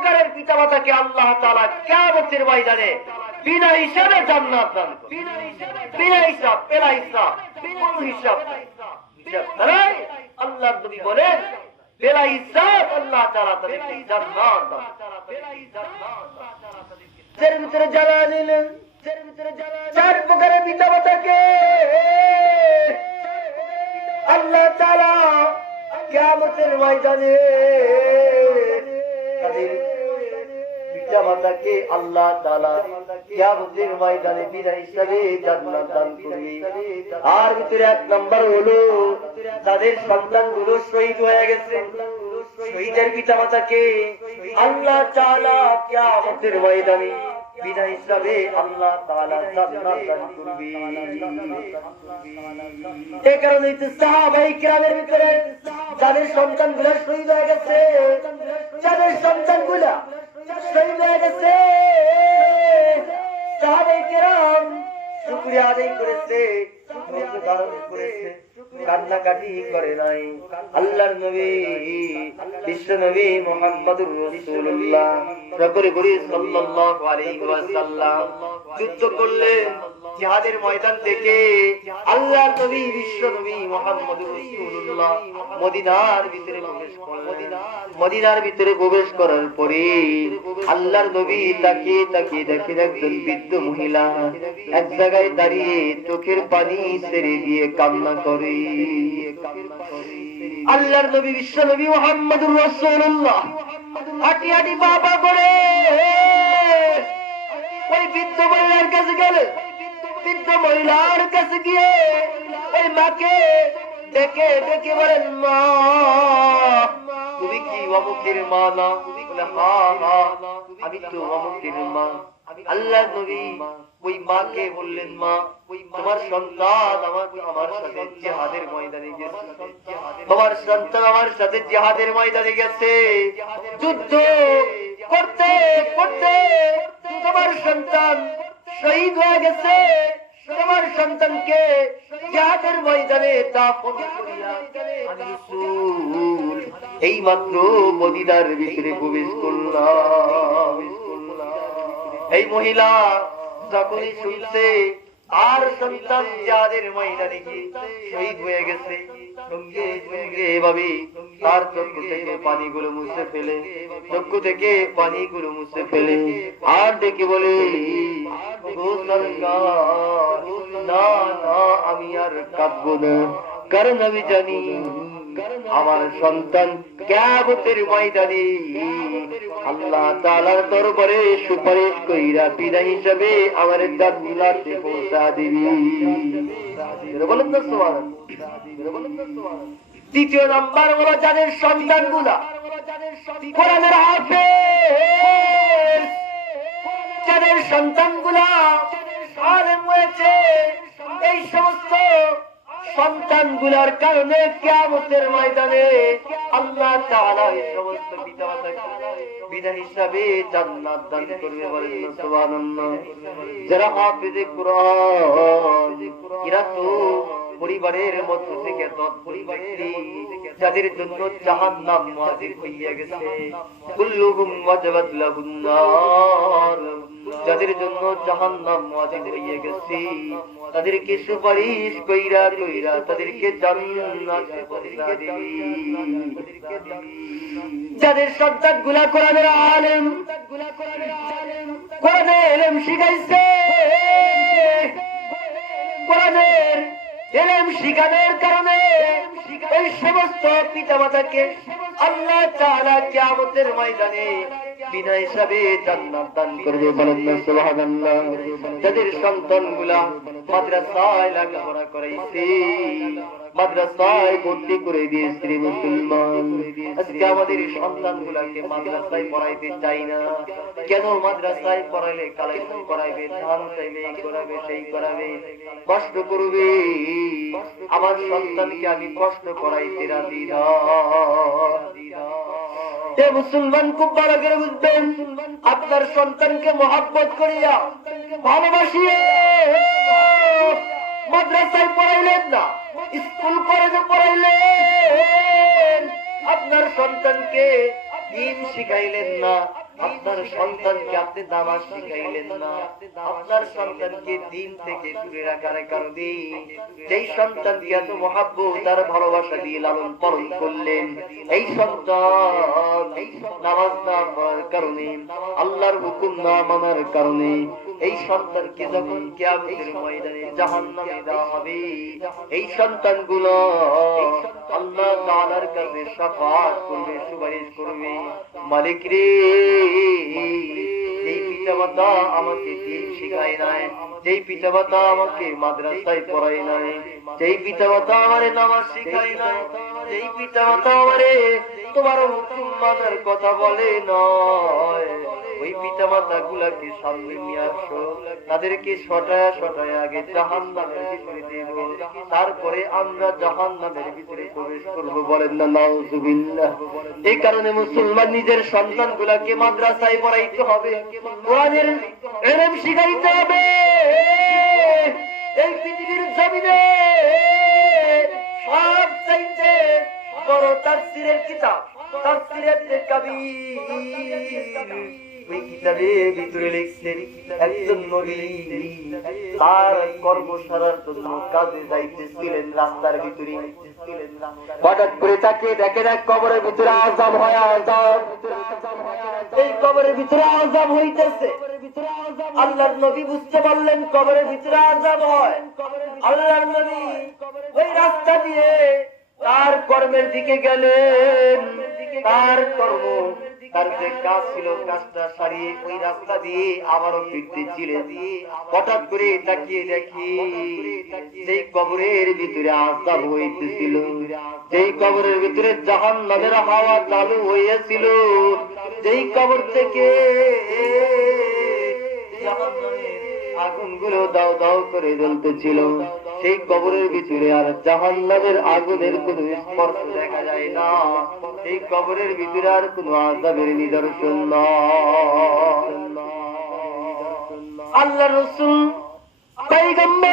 প্রকারের পিতামাতাকে আল্লাহ তাআলা কিয়ামতের ময়দানে বিনা হিসাবে জান্নাত দান করবেন। বিনা হিসাব, পেলা হিসাব, কোনো হিসাব নাই। হিসাব ছাড়াই আল্লাহর নবী বলেন বেলা হিসাব আল্লাহ তাআলা তাদেরকে জান্নাত দান করবেন। এর ভিতরে যারা নিলেন, চার প্রকারের পিতামাতাকে আল্লাহ তাআলা কিয়ামতের ময়দানে তাদের পিতামাতাকে আল্লাহ তাআলা কিয়ামতের ময়দানে বিনা হিসাবে জান্নাত দান করবে। আর ভিতরে এক নাম্বার হলো তাদের সন্তানগুলো শহীদ হয়ে গেছে। শহীদের পিতামাতাকে আল্লাহ তাআলা কিয়ামতের ময়দানে বিনা হিসাবে আল্লাহ তাআলা জান্নাত দান করবে। এই কারণেই তো সাহাবায়ে কেরামের ভিতরে যাদের সন্তানগুলো শহীদ হয়ে গেছে, যাদের সন্তানগুলো শহীদ হয়ে গেছে, সাহাবায়ে কেরাম শুকরিয়া আদায় করেছে, ধৈর্য ধারণ করেছে, কান্নাকাটি করে নাই। আল্লাহর নবী বিশ্ব নবী মুহাম্মদুর রাসূলুল্লাহ সকলে বলি সাল্লাল্লাহু আলাইহি ওয়াসাল্লাম যুদ্ধ করলেন। জিহাদের ময়দান থেকে আল্লাহর নবী বিশ্ব নবী মুহাম্মদুর রাসূলুল্লাহ মদিনার ভিতরে প্রবেশ করলেন। মদিনার ভিতরে প্রবেশ করার পরে আল্লাহর নবী তাকিয়ে তাকিয়ে দেখেন একজন বৃদ্ধ মহিলা এক জায়গায় দাঁড়িয়ে চোখের পানি ছেড়ে দিয়ে কান্না করে। আল্লাহর নবী বিশ্ব নবী মুহাম্মদুর রাসূলুল্লাহ হাঁটি হাঁটি বাবা করে ওই বৃদ্ধ মহিলার কাছে গেলেন। বৃদ্ধ মহিলার কাছে গিয়ে ওই মাকে ডেকে ডেকে বলেন, মা তুমি কি অমুকের মা না? বলে হ্যাঁ হ্যাঁ আমি তো অমুকের মা। আল্লাহর নবী ওই মাকে বললেন, মা তোমার সন্তান আমার সাথে জিহাদের ময়দানে গেছে। তোমার সন্তান আমার সাথে জিহাদের ময়দানে গেছে। যুদ্ধ করতে করতে তোমার সন্তান শহীদ হয়ে গেছে। তোমার সন্তানকে জিহাদের ময়দানে দাফন করিয়া আমি রাসূল এই মাত্র মদিনার ভিতরে প্রবেশ করলাম। এই মহিলা যখনই শুনছে আর সন্তান জিহাদের ময়দানে গিয়ে শহীদ হয়ে গেছে, সঙ্গে সঙ্গে এভাবে তার চক্ষু থেকে পানিগুলো মুছে ফেলে, চক্ষু থেকে পানিগুলো মুছে ফেলে আর ডেকে বলে, না না আমি আর কাঁদবো না, কারণ আমি জানি আমার সন্তান কিয়ামতের ময়দানে আল্লাহ তাআলার দরবারে সুপারিশ কইরা বিনা হিসাবে আমার জান্নাতে পৌঁছা দিবি। বলেন না সুবহানাল্লাহ। দ্বিতীয় নাম্বার হলো যাদের সন্তানগুলা কোরআনের হাফেজ, যাদের সন্তানগুলা আলেম হয়েছে, এই সমস্ত সন্তানগুলার কারণে কিয়ামতের ময়দানে আল্লাহ তাআলা এই সমস্ত পিতামাতাকে বিনা হিসাবে জান্নাত দান করবে। বলেন না সুবহানাল্লাহ। যারা হাফেজে কুরআন, এরা তো পরিবারের মধ্য থেকে ব্যক্তি যাদের জন্য জাহান্নাম ওয়াজিব হইয়া গেছে, কুল্লুহুম ওয়াজাবাত লাহুন নার, যাদের জন্য জাহান্নাম ওয়াজিব হইয়া গেছে তাদেরকে সুপারিশ কইরা কইরা তাদেরকে জান্নাতে পৌঁছা দিবি। যাদের সন্তানগুলা কোরআনের আলেম, কোরআনের ইলম শিখাইছে, কোরআনের ইলম শিখানোর কারণে এই সমস্ত পিতামাতাকে আল্লাহ তাআলা কিয়ামতের ময়দানে বিনা হিসাবে জান্নাত দান করবে। বলেন না সুবহানাল্লাহ। যাদের সন্তানগুলা মাদ্রাসায় লেখাপড়া করাইছে, মাদ্রাসায় ভর্তি করে দিয়েছে মুসলমান, আজকে আমাদের সন্তানগুলাকে মাদ্রাসায় পড়াইতে চাই না। কেন? মাদ্রাসায় পড়াইলে কালেকশন করাইবে, ধান চাইলে এই করাবে সেই করাবে, কষ্ট করবে। আমার সন্তানকে আমি কষ্ট করাইতে রাজি না। মুসলমান খুব ভালো করে বুঝবেন, আপনার সন্তানকে মহব্বত করিয়া ভালোবাসিয়ে মাদ্রাসায় পড়াইলেন না, স্কুল কলেজে পড়াইলেন, আপনার সন্তানকে দ্বীন শিখাইলেন না, আপনার সন্তানকে আপনি নামাজ শিখাইলেন না, আপনার সন্তানকে দিন থেকে দূরে রাখার কারণে যেই সন্তানকে এত মহাব্বত আর ভালোবাসা দিয়ে লালন পালন করলেন, এই সন্তান নামাজ না পড়ার কারণে, আল্লাহর হুকুম না মানার কারণে এই সন্তানকে যখন কিয়ামতের ময়দানে জাহান্নামে দেওয়া হবে, এই সন্তানগুলো আল্লাহ তাআলার কাছে শাফাআত করবে, সুপারিশ করবে, মালিক রে, এই পিতামাতা আমাকে দিন শিখায় নাই, যেই পিতামাতা আমাকে মাদ্রাসায় পড়ায় নাই, যেই পিতামাতা আমারে নামাজ শিখায় নাই, যেই পিতামাতা আমারে তোমার হুকুম মানার কথা বলে নয়, ওই পিতামাতা গুলাকে সামনে নিয়ে আসো, তাদেরকে সটায়া সটায়া আগে জাহান্নামের ভিতরে দেব, তারপরে আমরা জাহান্নামের ভিতরে প্রবেশ করব। বলেন না নাউজুবিল্লাহ। এই কারণে মুসলমান নিজের সন্তান গুলাকে মাদ্রাসায় পড়াইতে হবে, কোরআনের ইলম শিখাইতে হবে। এই পৃথিবীর জমিনে সবচাইতে বড় তাফসীরের কিতাব তাফসীরে কাবীর, ওই কিতাবের ভিতরে লিখছেন একজন নবী তার কর্মশালার জন্য কাজে যাইতেছিলেন, রাস্তার ভিতরে হঠাৎ করে তাকিয়ে দেখেন এক কবরের ভিতরে আযাব হয়, আযাব, এই কবরের ভিতরে আযাব হইতেছে। আল্লাহর নবী বুঝতে পারলেন কবরের ভিতরে আযাব হয়। আল্লাহর নবী ওই রাস্তা দিয়ে তার কর্মের দিকে গেলেন, তার কর্ম, তার যে কাজ ছিল কাজটা সারিয়ে ওই রাস্তা দিয়ে আবারও ফিরতেছিলেন। হঠাৎ করে তাকিয়ে দেখি সেই কবরের ভিতরে আযাব হইতেছিল, যেই কবরের ভিতরে জাহান্নামের হাওয়া চালু হয়েছিল, যেই কবর থেকে জাহান্নামের আগুনগুলো দাও দাও করে জ্বলতেছিল, সেই কবরের ভিতরে আর জাহান্নামের আগুনের কোনো স্পর্শ দেখা যায় না, সেই কবরের ভিতরে আর কোনো আযাবের নিদর্শন না। আল্লাহ রাসূল পয়গম্বর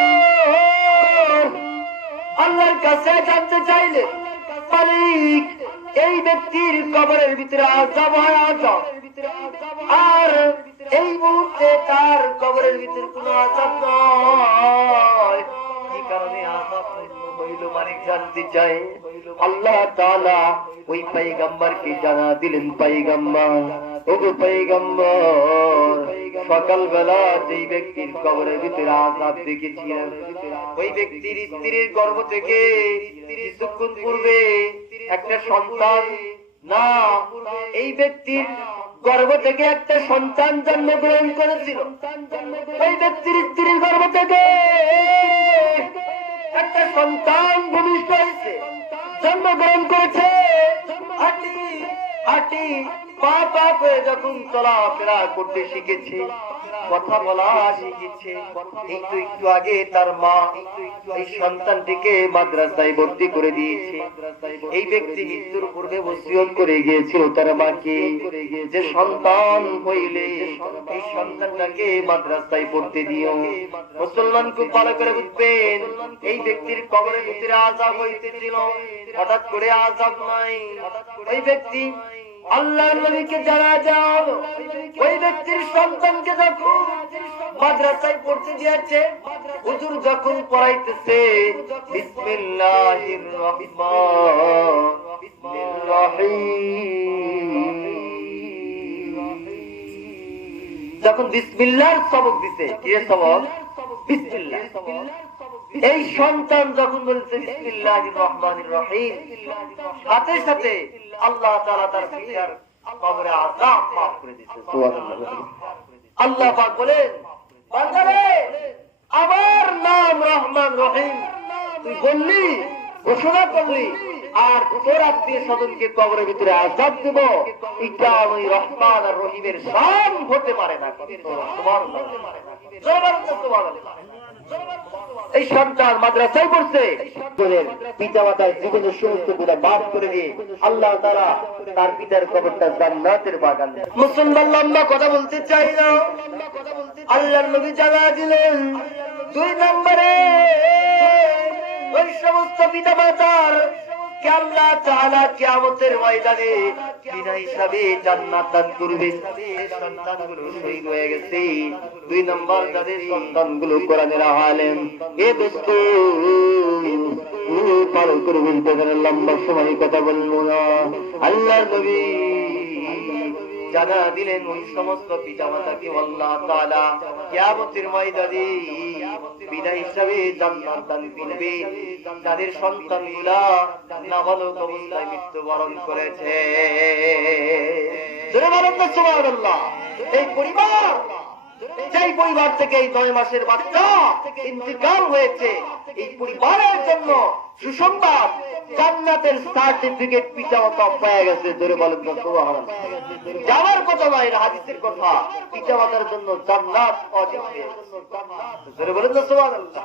আল্লাহর কাছে জানতে চাইলেন, মালিক, এই ব্যক্তির কবরের ভিতরে আযাব হয়, আযাব, আর এই মুহূর্তে তার কবরের ভিতরে কোনো আযাব নয়, কি কারণে আযাব হইল? মালিক জানতে চায়। আল্লাহ তাআলা ওই পয়গম্বরকে জানা দিলেন, পয়গম্বর, ওগো পয়গম্বর, সকালবেলা যেই ব্যক্তির কবরের ভিতরে আযাব দেখেছিলেন, ওই ব্যক্তির স্ত্রীর গর্ভ থেকে কিছুক্ষণ পূর্বে একটা সন্তান, না, এই ব্যক্তির গর্ভ থেকে একটা সন্তান জন্মগ্রহণ করেছিল, ওই ব্যক্তির স্ত্রীর গর্ভ থেকে একটা সন্তান ভূমিষ্ঠ হয়েছে, জন্মগ্রহণ করেছে, হাঁটি হাঁটি পা পা করে যখন চলাফেরা করতে শিখেছে, কথা বলা শিখেছে, একটু একটু আগে তার মা এই সন্তানটিকে মাদ্রাসায় ভর্তি করে দিয়েছে। এই ব্যক্তি মৃত্যুর পূর্বে ওসিয়ত করে গিয়েছিল তার মাকে, যে সন্তান হইলে এই সন্তানটাকে মাদ্রাসায় পড়তে দিও। মুসলমান খুব ভালো করে বুঝবেন, এই ব্যক্তির কবরের ভিতরে আযাব হইতেছিল, হঠাৎ করে আযাব নাই। ওই ব্যক্তি আল্লাহর নবীকে জানা যাও, ওই ব্যক্তির সন্তানকে যখন মাদ্রাসায় পড়তে দিয়েছে, হুজুর যখন পড়াইতেছে বিসমিল্লাহির রহমানির রহিম, যখন বিসমিল্লাহর সবক দিতে, কি সবক? বিসমিল্লাহ। এই সন্তান যখন বলছে বিসমিল্লাহির রহমানির রহিম, সাথে সাথে আল্লাহ তাআলা তার পিতার কবরে আযাব মাফ করে দিয়েছে। সুবহানাল্লাহ। আল্লাহ পাক বলেন, বান্দারে, আমার নাম রহমান রহিম তুই বললি, ঘোষণা করলি, আর তোর আত্মীয় স্বজনকে কবরের ভিতরে আযাব দেব, এটা ওই রহমান আর রহিমের শান হতে পারে না। সুবহানাল্লাহ। সুবহানাল্লাহ। এই সন্তান মাদ্রাসায় পড়ছে, পিতা মাতার জীবনের সমস্ত গুণা মাফ করে দিয়ে আল্লাহ তাআলা তার পিতার কবরটা জান্নাতের বাগান। মুসলমান লম্বা কথা বলতে চাই না, আল্লাহর নবী জানা দিলেন 2 নম্বরে ওই সমস্ত পিতা মাতার তাদেরকে আল্লাহ তাআলা কিয়ামতের ময়দানে বিনা হিসাবে জান্নাত দান করবেন। সন্তানগুলো শহীদ হয়ে গেছে। 2 নম্বর যাদের সন্তানগুলো কোরআনের আলেম। এ দোস্ত পার করে বলতে পারেন, লম্বা সময় কথা বলবো না। আল্লাহর নবী জানা দিলেন ওই সমস্ত পিতামাতাকে আল্লাহ তাআলা কিয়ামতের ময়দানে বিনা হিসাবে জান্নাত দান করবে যাদের সন্তানগুলা নাবালক অবস্থায় মৃত্যুবরণ করেছে। জোরে বলেন না সুবহানাল্লাহ। এই পরিবার, যেই পরিবার থেকে এই 9 মাসের বাচ্চা ইন্তিকাল হয়েছে, এই পরিবারের জন্য সুসংবাদ, জান্নাতের সার্টিফিকেট পিতামাতা পেয়ে গেছে। জোরে বলেন না সুবহানাল্লাহ। যাওয়ার কথা নয়, হাদিসের কথা, পিতামাতার জন্য জান্নাত ওয়াজিব। জোরে বলেন না সুবহানাল্লাহ।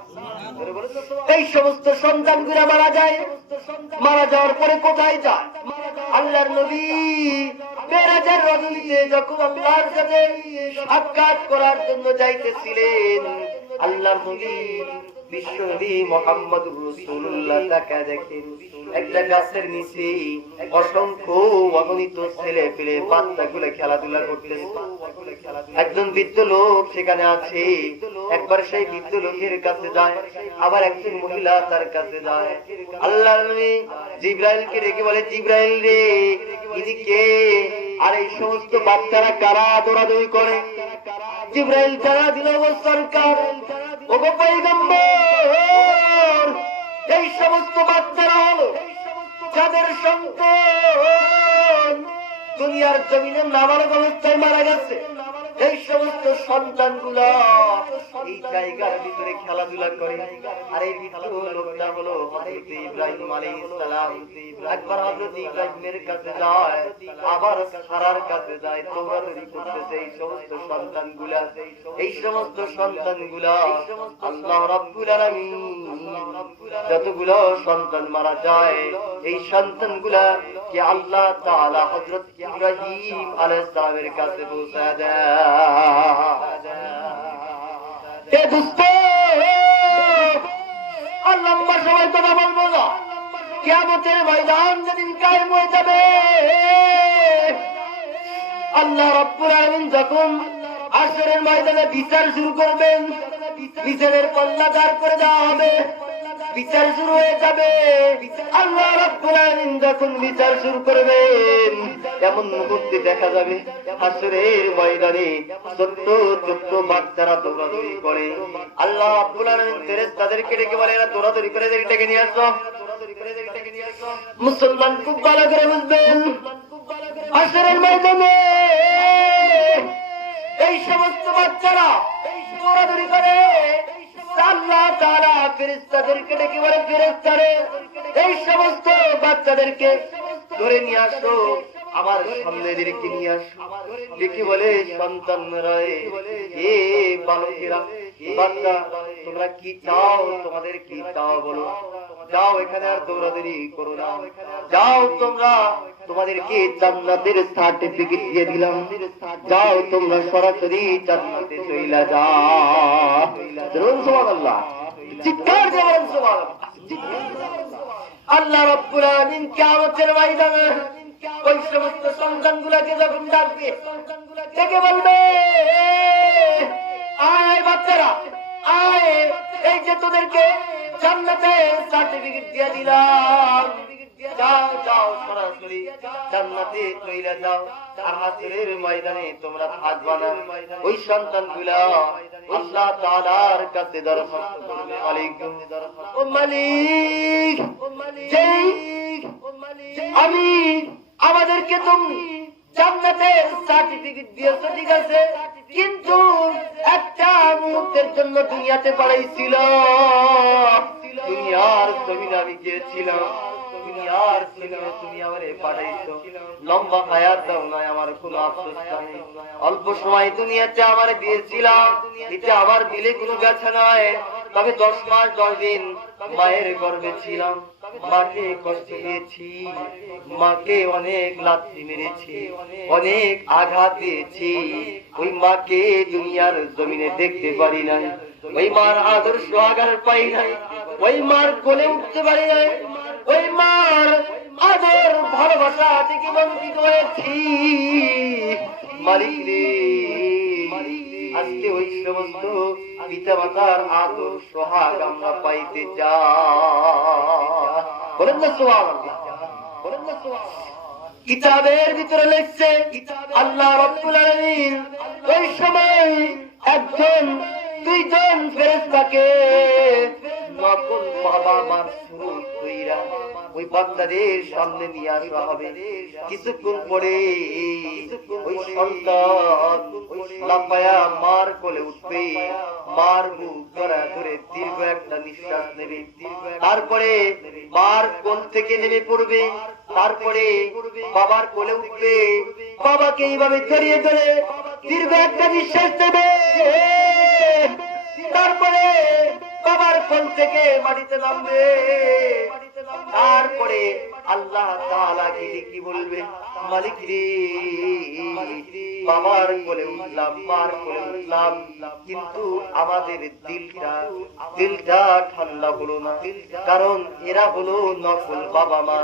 এই সমস্ত সন্তানগুলো মারা যায়, মারা যাওয়ার পরে কোথায় যায়? আল্লাহর নবী মেরাজের রজনীতে যখন আল্লাহর সাথে সাক্ষাৎ করার জন্য যাইতেছিলেন, আল্লাহর নবী বিশ্বনবী মুহাম্মদুর রাসূলুল্লাহ তাকে দেখেন একটা গাছের নিচে অসংখ্য অগণিত ছেলে পেলে বাচ্চাগুলো খেলাধুলা করতেছে। একজন বৃদ্ধ লোক সেখানে আছে। একবার সেই বৃদ্ধ লোকের কাছে যায়, আবার একজন মহিলা তার কাছে যায়। আল্লাহর নবী জিবরাইলকে ডেকে বলে, জিবরাইল রে, ইনি কে? আর এই সমস্ত বাচ্চারা কারা দৌড়াদৌড়ি করে? জিবরাইল জানা দিল, ও সরকার, ও গো পয়গম্বর, এই সমস্ত বাচ্চারা হলো যাদের সন্তান দুনিয়ার জমিনে নাবালক অবস্থায় মারা গেছে। এই সমস্ত সন্তানগুলা এই জায়গার ভিতরে খেলাধুলা করে। আর এই বৃদ্ধ লোকটা হলো হযরত ইব্রাহিম আলাইহিস সালাম। একবার হযরত ইব্রাহিমের কাছে যায়, আবার সারার কাছে যায়, দৌড়াদৌড়ি করতেছে। এই সমস্ত সন্তানগুলা আল্লাহ রাব্বুল আলামিন যতগুলো সন্তান মারা যায়, এই সন্তানগুলা কি আল্লাহ তাআলা হযরত ইব্রাহিম আলাইহিস সালামের কাছে পৌঁছায় দেয়। এ দোস্ত, আর লম্বা সময় কথা বলবো না। কিয়ামতের ময়দান যেদিন কায়েম হয়ে যাবে, আল্লাহ রাব্বুল আলামিন যখন হাশরের ময়দানে বিচার শুরু করবেন, বিচারের পাল্লা দাঁড় করে দেওয়া হবে, বিচার শুরু হয়ে যাবে। আল্লাহ রাব্বুল আলামিন যখন বিচার শুরু করবেন, এমন মুহূর্তে দেখা যাবে হাশরের ময়দানে ছোট্ট ছোট্ট বাচ্চারা দৌড়াদৌড়ি করে। আল্লাহ রাব্বুল আলামিন ফেরেশতাদেরকে ডেকে বলে, এরা দৌড়াদৌড়ি করে ডেকে নিয়ে আসো। মুসলমান খুব ভালো করে বুঝবেন, হাশরের ময়দানে এই সমস্ত বাচ্চারা দৌড়াদৌড়ি করে। আল্লাহ তাআলা ফেরেশতাদেরকে ডেকে বলে, ফেরেশতারে, এই সমস্ত বাচ্চাদেরকে ধরে নিয়ে আসো, আমার সামনে এদেরকে নিয়ে আসো। ডেকে বলে, সন্তানরা, এ বালকেরা, বাচ্চা, তোমরা কি চাও? তোমাদের কি চাও বলো। যাও, এখানে আর দৌড়াদৌড়ি করো না। যাও, তোমরা, তোমাদেরকে জান্নাতের সার্টিফিকেট দিয়ে দিলাম। যাও, তোমরা সরাসরি জান্নাতে চলে যাও। সুবহানাল্লাহ, চিৎকার দিয়ে বলেন সুবহানাল্লাহ। আল্লাহ রাব্বুল আলামিন কিয়ামতের ময়দানে ওই সমস্ত সন্তানগুলোকে যখন ডাকবে, ডেকে বলবে, আয় বাচ্চারা, আয়, এই যে তোদেরকে জান্নাতের সার্টিফিকেট দিয়ে দিলাম, যাও যাও, সরাসরি জান্নাতে চলে যাও। আর হাশরের ময়দানে তোমরা থাকবা না। ওই সন্তানগুলা আল্লাহ তাআলার কাছে দরখাস্ত করবে, আলাইকুম ও মালিক, আমি আমাদেরকে তুমি জান্নাতের সার্টিফিকেট দিয়েছো, ঠিক আছে, কিন্তু একটা মুহূর্তের জন্য দুনিয়াতে পাঠাইছিল। দুনিয়ার জমিনে আমি গিয়েছিলাম, দুনিয়ার জমিনে তুমি আমারে পাঠাইছো। লম্বা হায়াত দাও নাই, আমার কোনো আফসোস নাই। অল্প সময় দুনিয়াতে আমার দিয়েছিলাম, এতে আমার দিলে কোনো ব্যথা নাই। তবে 10 মাস 10 দিন মায়ের গর্ভে ছিলাম, মাকে কষ্ট দিয়েছি, মাকে অনেক লাথি মেরেছি, অনেক আঘাত দিয়েছি। ওই মাকে দুনিয়ার জমিনে দেখতে পারি নাই, ওই মার আদর্শ আগার পাই নাই, ওই মার কোলে উঠতে পারি নাই। ওই মার আদর ভালোবাসা থেকে বঞ্চিত হয়েছি। মালিক রে, আজকে ওই সমস্ত পিতা মাতার আদর সোহাগ আমরা পাইতে যা। বলেন না সুবহানাল্লাহ, বলেন না সুবহানাল্লাহ। কিতাবের ভিতরে লিখছে আল্লাহ রাব্বুল আলামিন ওই সময় একজন দুইজন ফেরেশতাকে নকল বাবা মার সুরত কইরা ওই বান্দাদের সামনে নিয়ে আসা হবে। কিছুক্ষণ পরে ওই সন্তান লাফায়া মার কোলে উঠবে, মার বুক জড়ায় ধরে দীর্ঘ একটা নিঃশ্বাস নেবে, তারপরে মার কোল থেকে নেমে পড়বে, তারপরে বাবার কোলে উঠবে, বাবাকে এইভাবে জড়িয়ে ধরে দীর্ঘ একটা নিঃশ্বাস দেবে, তারপরে বাবার কোল থেকে মাটিতে নামবে। তারপরে আল্লাহ তাআলা কি বলবে, মালিক রে, বাবার কোলে উঠলাম, মার কোলে উঠলাম, কিন্তু আমাদের দিলটা ঠান্ডা হলো না, কারণ এরা হলো নকল বাবা মা।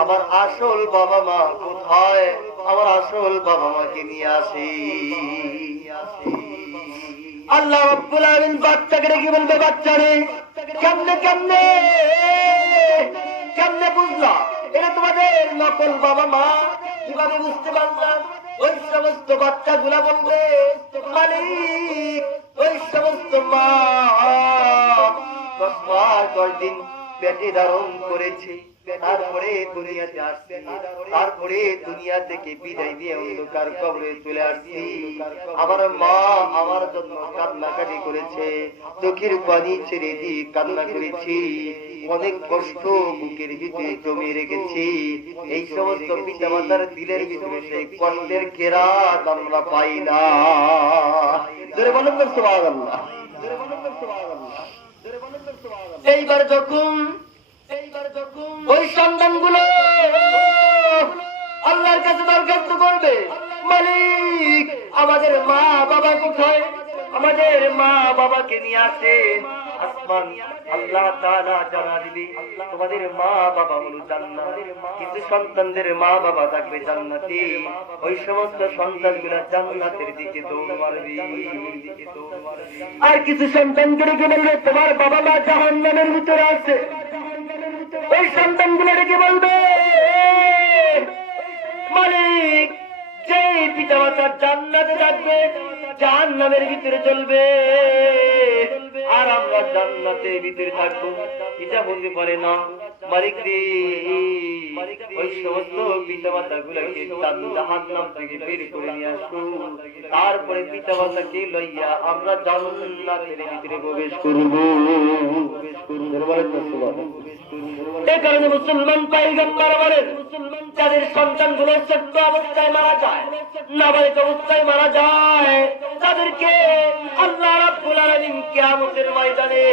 আমার আসল বাবা মা কোথায়? আমার আসল বাবা মাকে নিয়ে আসি। আল্লাহ রাব্বুল আলামিন বাচ্চাকে রেখে বলবে, বাচ্চা রে, কেমনে কেমনে কেমনে বুঝলা এটা তোমাদের নকল বাবা মা? কিভাবে বুঝতে পারলাম? ওই সমস্ত বাচ্চাগুলা বলবে, মালিক, ওই সমস্ত মা 10 মাস 10 দিন পেটে ধারণ করেছে, তারপরে দুনিয়াতে আসছি, তারপরে দুনিয়া থেকে বিদায় দিয়ে অন্ধকার কবরে চলে আসছি। আমার মা আমার জন্য কান্নাকাটি করেছে, চোখের পানি ছেড়ে দিয়ে কান্না করেছি, অনেক কষ্ট বুকের ভিতরে জমিয়ে রেখেছি। এই সমস্ত পিতা মাতার দিলের ভিতরে সেই কষ্টের কেরাত আমরা পাই না। জোরে বলেন না সুবহানাল্লাহ, জোরে বলেন না সুবহানাল্লাহ, জোরে বলেন না সুবহানাল্লাহ। এইবার যখন ওই সন্তানগুলো আল্লাহর কাছে দরখাস্ত করবে, মালিক, আমাদের মা বাবা কোথায়? আমাদের মা বাবাকে নিয়ে আসেন। আসমান আল্লাহ তাআলা জানা দিবে, তোমাদের মা বাবা হলো জান্নাত, কিন্তু সন্তানদের মা বাবা থাকবে জান্নাতে। ওই সমস্ত সন্তানগুলো জান্নাতের দিকে দৌড় মারবে। আর কিছু সন্তানকে রেখে বলবে, তোমার বাবা মা জাহান্নামের ভিতরে আছে। ওই সন্তানগুলো রেখে বলবে, মালিক, যে পিতা মাতা জান্নাতে থাকবে জাহান্নামের ভিতরে চলবে, আর আমরা জান্নাতের ভিতরে থাকবো, এটা বলতে পারে না। মালিক রে, ওই সমস্ত পিতা মাতা গুলাকে জাহান্নাম থেকে বের করে নিয়ে আসো, তারপরে পিতা মাতাকে লইয়া আমরা জান্নাতের ভিতরে প্রবেশ করব। এই কারণে মুসলমান পয়গম্বর বলেন, যাদের সন্তানগুলো ছোট্ট অবস্থায় মারা যায়, নাবালিক অবস্থায় মারা যায়, তাদেরকে আল্লাহ রাব্বুল আলামিন কিয়ামতের ময়দানে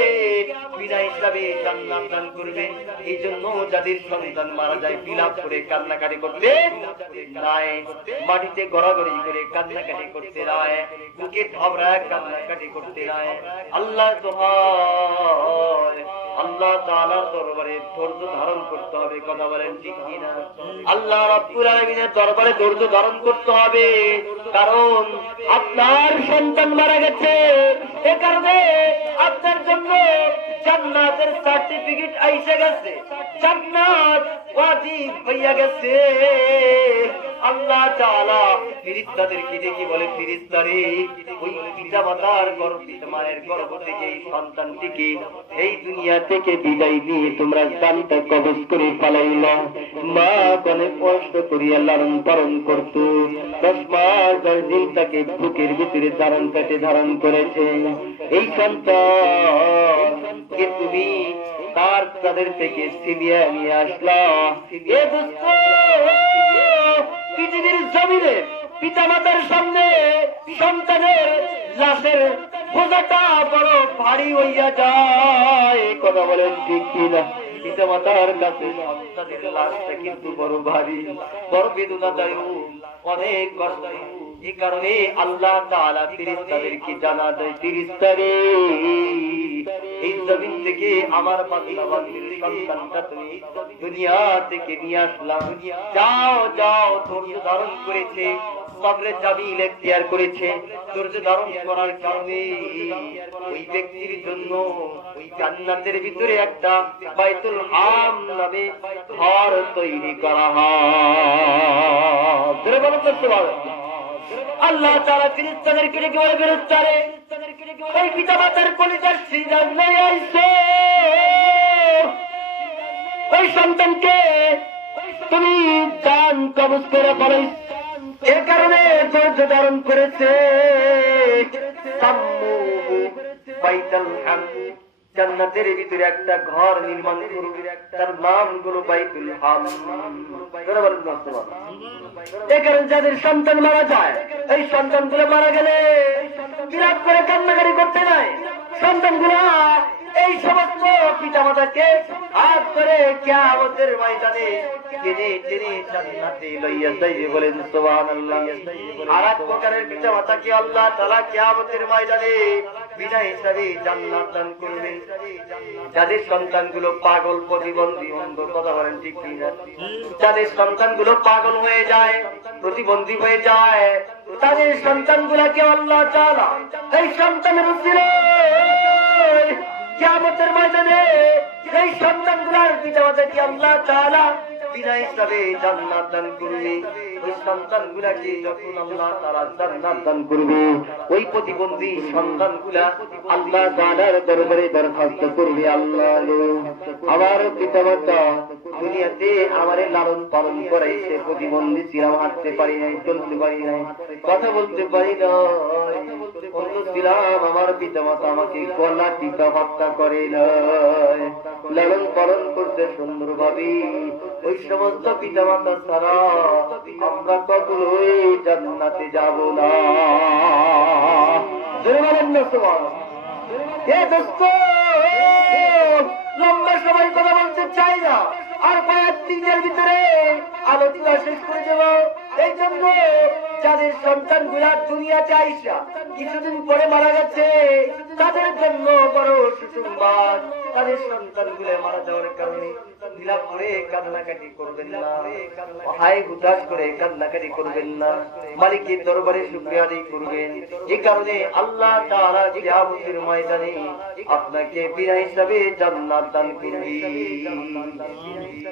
বিদায় হিসাবে জান্নাত দান করবে। এই জন্য যাদের সন্তান মারা যায় বিলাপ করে কান্নাকাটি করতে নাই, মাটিতে গড়াগড়ি করে কান্নাকাটি করতে নাই, বুকে থাবড়ায় কান্নাকাটি করতে নাই। আল্লাহ দোহাই, আল্লাহ তাআলার দরবারে ধৈর্য ধারণ করতে হবে। কথা বলেন ঠিক কিনা? আল্লাহ রাব্বুল আলামিনের দরবারে ধৈর্য ধারণ করতে হবে, কারণ আপনার সন্তান মারা গেছে, এ কারণে আপনার জন্য জান্নাতের সার্টিফিকেট আইসা গেছে, জান্নাত ওয়াজিব হইয়া গেছে। আল্লাহ তাআলা ফেরেশতাদেরকে ডেকে বলে, ফেরেশতারে, ওই পিতা মাতার মায়ের গর্ভ থেকে এই সন্তানটিকে এই দুনিয়া থেকে বিদায় দিয়ে তোমরা জানটা কবজ করে পালাইলা। মা অনেক কষ্ট করিয়া লালন পালন করত, 10 মাস 10 দিন তাকে বুকের ভিতরে ধারণ পেটে ধারণ করেছে। এই সন্তানকে তুমি তাদের থেকে ছিনিয়ে নিয়ে আসলা। এ দোস্ত, পৃথিবীর জমিনে পিতা মাতার সামনে সন্তানের লাশের বোঝাটা বড় ভারী হইয়া যায়। কথা বলেন ঠিক কিনা? পিতা মাতার কাছে সন্তানের লাশটা কিন্তু বড় ভারী, বড় বেদনাদায়ক, অনেক কষ্টদায়ক। এই কারণে আল্লাহ তাআলা ফেরেশতাদেরকে জানা দেয়, ফেরেশতারে এই জমিন থেকে আমার বান্দা বান্দির সন্তানটা তুমি দুনিয়া থেকে নিয়ে আসলাম, যাও যাও ধৈর্য ধারণ করেছে, সবরে জামিল এখতিয়ার করেছে, ধৈর্য ধারণ করার কারণে ওই ব্যক্তির জন্য ওই জান্নাতের ভিতরে একটা বাইতুল হাম নামে ঘর তৈরি করা হয়। ধরে বলো করতে পারো আল্লাহ তাআলা ফেরেশতাদেরকে ডেকে বলে, ফেরেশতারে ওই পিতামাতার কলিজার সিজদা লয়ে আইছো, ওই সন্তানকে তুমি জান কবজ করে ফেলো, এর কারণে ধৈর্য ধারণ করেছে। বাইতুল হাম, জান্নাতের ভিতরে একটা ঘর নির্মাণ করবে, তার নাম হলো বাইতুল হাম। এই কারণে যাদের সন্তান মারা যায়, এই সন্তানগুলো মারা গেলে বিরাট করে কান্নাকারি করতে নাই, সন্তানগুলা এই সমস্ত পিতামাতাকে হাত করে কিয়ামতের ময়দানে টেনে টেনে জান্নাতে লইয়া যাইবে, বলেন সুবহানাল্লাহ। আর এক প্রকারের পিতামাতাকে আল্লাহ তাআলা কিয়ামতের ময়দানে বিনা হিসাবে জান্নাত দান করবেন। যাদের সন্তানগুলো পাগল, প্রতিবন্ধী, অন্ধ, কথা বলেন ঠিক কিনা, যাদের সন্তানগুলো পাগল হয়ে যায়, প্রতিবন্ধী হয়ে যায়, তাদের সন্তানগুলাকে আল্লাহ তাআলা এই সন্তানের উসিলায় কিয়ামতের ময়দানে এই সন্তানগুলার পিতামাতাকে আল্লাহ তাআলা বিনা হিসাবে জান্নাত দান করবে। ওই সন্তানগুলাকে যখন আল্লাহ তাআলা জান্নাত দান করবে, ওই প্রতিবন্ধী সন্তানগুলা আল্লাহ তাআলার দরবারে দরখাস্ত করবে, আল্লাহ আমার পিতামাতা দুনিয়াতে আমারে লালন পালন করাইছে, প্রতিবন্ধী ছিলাম, হাঁটতে পারি নাই, চলতে পারি নাই, কথা বলতে পারি না, অন্ধ ছিলাম, আমার পিতামাতা আমাকে গলা টিপা হত্যা করে নাই, লালন পালন করতে সুন্দর ভাবে। ওই সমস্ত পিতামাতা ছাড়া আমরা কখনোই জান্নাতে যাব না। লম্বা সময় কথা বলতে চাই না, আর কয়েক দিনের ভিতরে আলোচনা শেষ করে দেব। এই জন্য যাদের সন্তান গুলা দুনিয়াতে আইসা কিছুদিন পরে মারা গেছে, তাদের জন্য বড় সুসংবাদ। তাদের সন্তান গুলো মারা যাওয়ার কারণে বিলাপ করে কান্নাকাটি করবেন না, হায় হুতাশ করে কান্নাকাটি করবেন না, মালিকের দরবারে শুকরিয়া আদায় করবেন। এই কারণে আল্লাহ তাআলা কিয়ামতের ময়দানে আপনাকে বিনা হিসাবে জান্নাত দান করবেন।